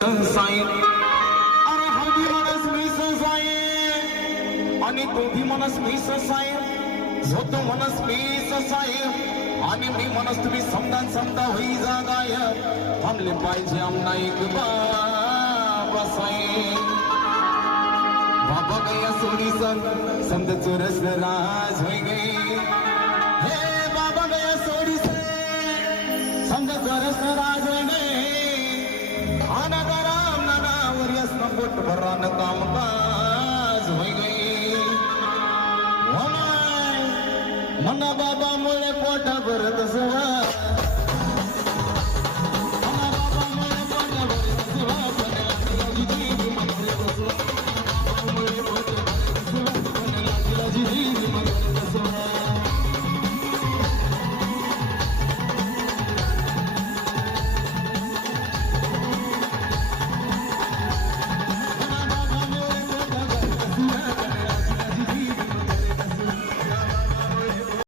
साई अरे हा भी मनस मी साई आणि तो भी मनस मी साई जो तो मनस मी साई आणि मी मनस तुम्ही समदा होई जागाय थांबले पाहिजे आमना एक बाबा साई बाबा गया सोडी संत चोरस राज होई गई हे बाबा गया सोडी संत चोरस राज होई गई आनंदराम नानावर यसना पोट भरान कामकाज होई गई मना बाबा मुळे पोट भरत सवा